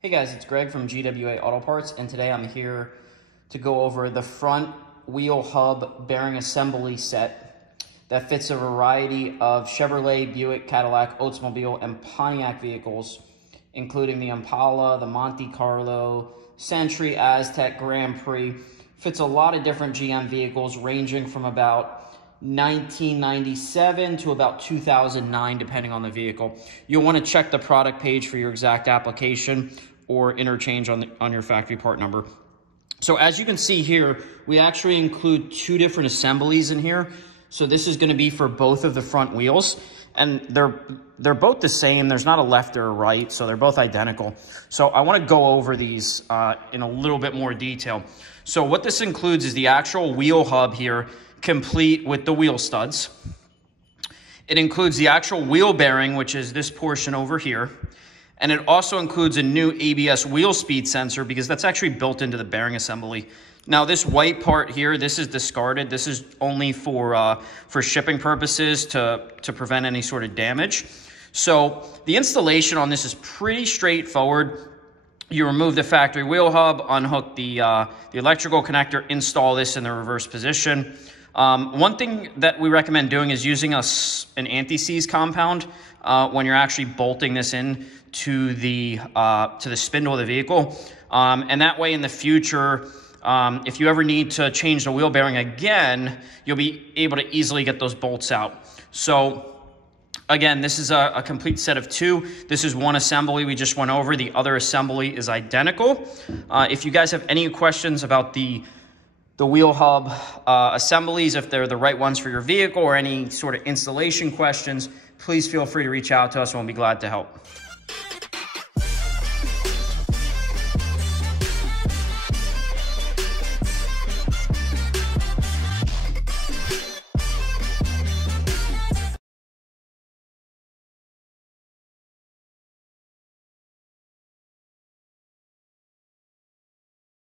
Hey guys, it's Greg from GWA Auto Parts, and today I'm here to go over the front wheel hub bearing assembly set that fits a variety of Chevrolet, Buick, Cadillac, Oldsmobile, and Pontiac vehicles, including the Impala, the Monte Carlo, Century, Aztek, Grand Prix. Fits a lot of different GM vehicles ranging from about 1997 to about 2009, depending on the vehicle. You'll want to check the product page for your exact application or interchange on your factory part number. So as you can see here, we actually include two different assemblies in here. So this is going to be for both of the front wheels, and they're both the same. There's not a left or a right, so they're both identical. So I want to go over these in a little bit more detail. So what this includes is the actual wheel hub here, complete with the wheel studs. It includes the actual wheel bearing, which is this portion over here. And it also includes a new ABS wheel speed sensor because that's actually built into the bearing assembly. Now this white part here, this is discarded. This is only for shipping purposes to prevent any sort of damage. So the installation on this is pretty straightforward. You remove the factory wheel hub, unhook the electrical connector, install this in the reverse position. One thing that we recommend doing is using an anti-seize compound when you're actually bolting this in to the spindle of the vehicle. And that way in the future, if you ever need to change the wheel bearing again, you'll be able to easily get those bolts out. So again, this is a complete set of two. This is one assembly we just went over. The other assembly is identical. If you guys have any questions about the wheel hub assemblies, if they're the right ones for your vehicle, or any sort of installation questions, please feel free to reach out to us and we'll be glad to help.